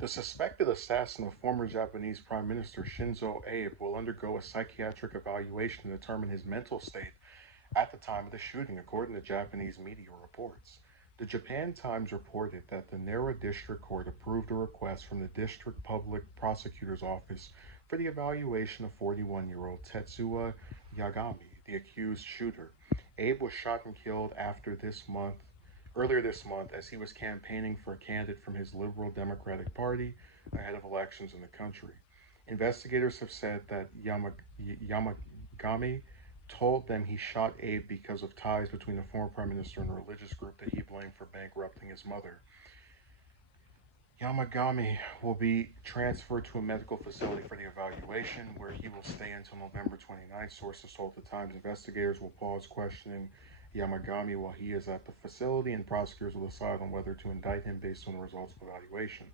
The suspected assassin of former Japanese Prime Minister Shinzo Abe will undergo a psychiatric evaluation to determine his mental state at the time of the shooting, according to Japanese media reports. The Japan Times reported that the Nara District Court approved a request from the District Public Prosecutor's Office for the evaluation of 41-year-old Tetsuya Yagami, the accused shooter. Abe was shot and killed earlier this month as he was campaigning for a candidate from his Liberal Democratic Party ahead of elections in the country. Investigators have said that Yamagami told them he shot Abe because of ties between the former prime minister and a religious group that he blamed for bankrupting his mother. Yamagami will be transferred to a medical facility for the evaluation, where he will stay until November 29th. Sources told the Times investigators will pause questioning Yamagami while he is at the facility, and prosecutors will decide on whether to indict him based on the results of the evaluation,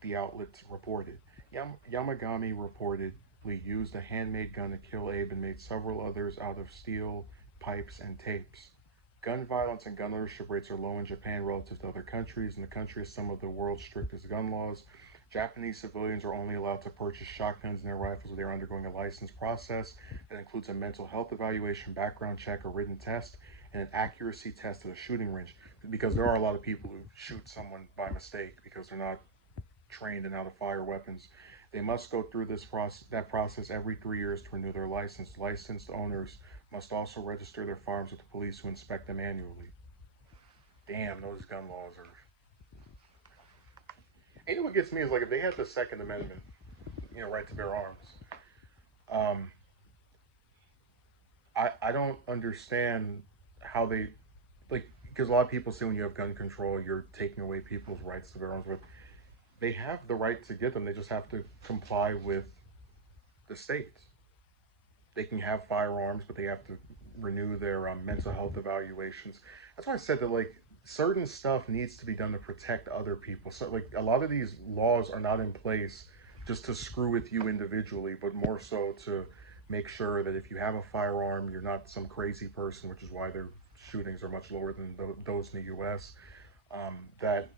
the outlet reported. Yamagami reportedly used a handmade gun to kill Abe and made several others out of steel pipes and tapes. Gun violence and gun ownership rates are low in Japan relative to other countries, and the country has some of the world's strictest gun laws. Japanese civilians are only allowed to purchase shotguns and air rifles if they are undergoing a license process that includes a mental health evaluation, background check, a written test, and an accuracy test at a shooting range. Because there are a lot of people who shoot someone by mistake because they're not trained in how to fire weapons. They must go through that process every 3 years to renew their license. Licensed owners must also register their firearms with the police, who inspect them annually. Damn, those gun laws are. And you know what gets me is like if they had the Second Amendment, right to bear arms. Um, I don't understand how they like because a lot of people say when you have gun control, you're taking away people's rights to bear arms. But they have the right to get them. They just have to comply with the state. They can have firearms, but they have to renew their mental health evaluations. That's why I said that like certain stuff needs to be done to protect other people. So like a lot of these laws are not in place just to screw with you individually, but more so to make sure that if you have a firearm, you're not some crazy person, which is why their shootings are much lower than those in the U.S. That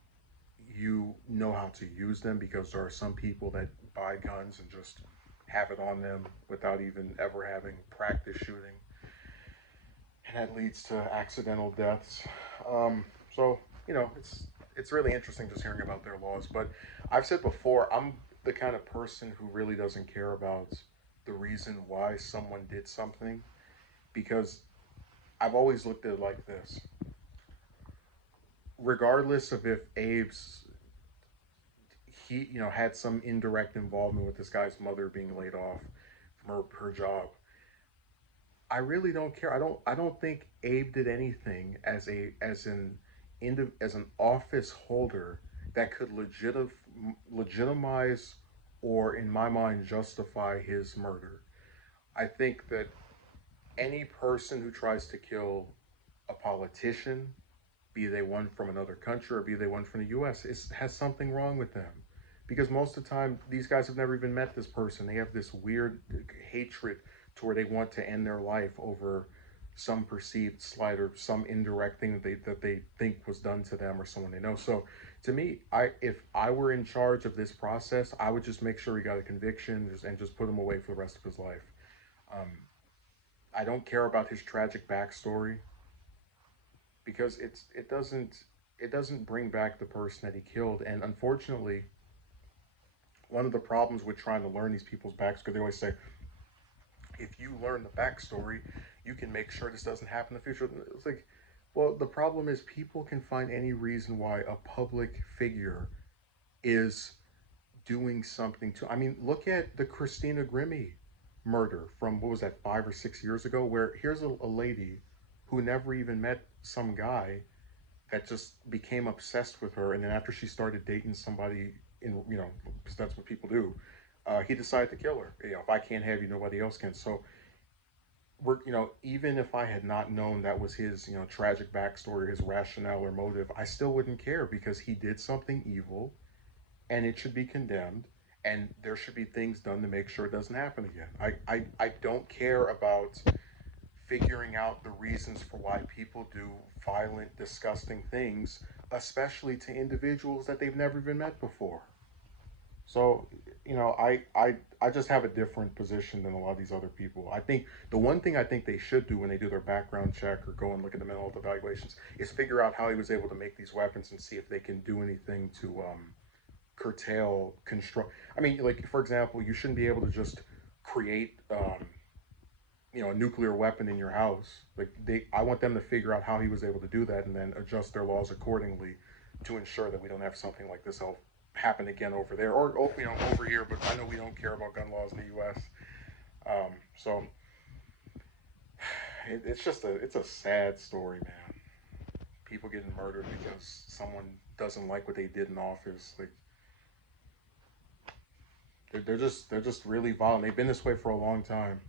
you know how to use them, because there are some people that buy guns and just have it on them without even ever having practice shooting, and that leads to accidental deaths. So it's really interesting just hearing about their laws. But I've said before, I'm the kind of person who really doesn't care about the reason why someone did something, because I've always looked at it like this: regardless of if Abe's he had some indirect involvement with this guy's mother being laid off from her job, I really don't care. I don't think Abe did anything as an office holder that could legitimize, or in my mind justify, his murder. I think that any person who tries to kill a politician, be they one from another country or be they one from the US, has something wrong with them. Because most of the time, these guys have never even met this person. They have this weird hatred to where they want to end their life over some perceived slight or some indirect thing that they think was done to them or someone they know. So to me, if I were in charge of this process, I would just make sure he got a conviction, and just put him away for the rest of his life. Um, I don't care about his tragic backstory, because it doesn't bring back the person that he killed. And unfortunately, one of the problems with trying to learn these people's backs, because they always say, if you learn the backstory, you can make sure this doesn't happen in the future. It's like, well, the problem is people can find any reason why a public figure is doing something to. I mean, look at the Christina Grimmie murder from, what was that, 5 or 6 years ago, where here's a lady who never even met some guy that just became obsessed with her, and then after she started dating somebody, because that's what people do, he decided to kill her. If I can't have you, nobody else can. So even if I had not known that was his, tragic backstory, his rationale or motive, I still wouldn't care, because he did something evil, and it should be condemned, and there should be things done to make sure it doesn't happen again. I don't care about figuring out the reasons for why people do violent, disgusting things, especially to individuals that they've never even met before. So, I just have a different position than a lot of these other people. I think the one thing I think they should do when they do their background check or go and look at the mental health evaluations is figure out how he was able to make these weapons and see if they can do anything to curtail construct. I mean, like for example, you shouldn't be able to just create a nuclear weapon in your house. I want them to figure out how he was able to do that and then adjust their laws accordingly to ensure that we don't have something like this happen again over there or over here. But I know we don't care about gun laws in the U.S. So it's a sad story, man. People getting murdered because someone doesn't like what they did in office. Like they're just really violent. They've been this way for a long time.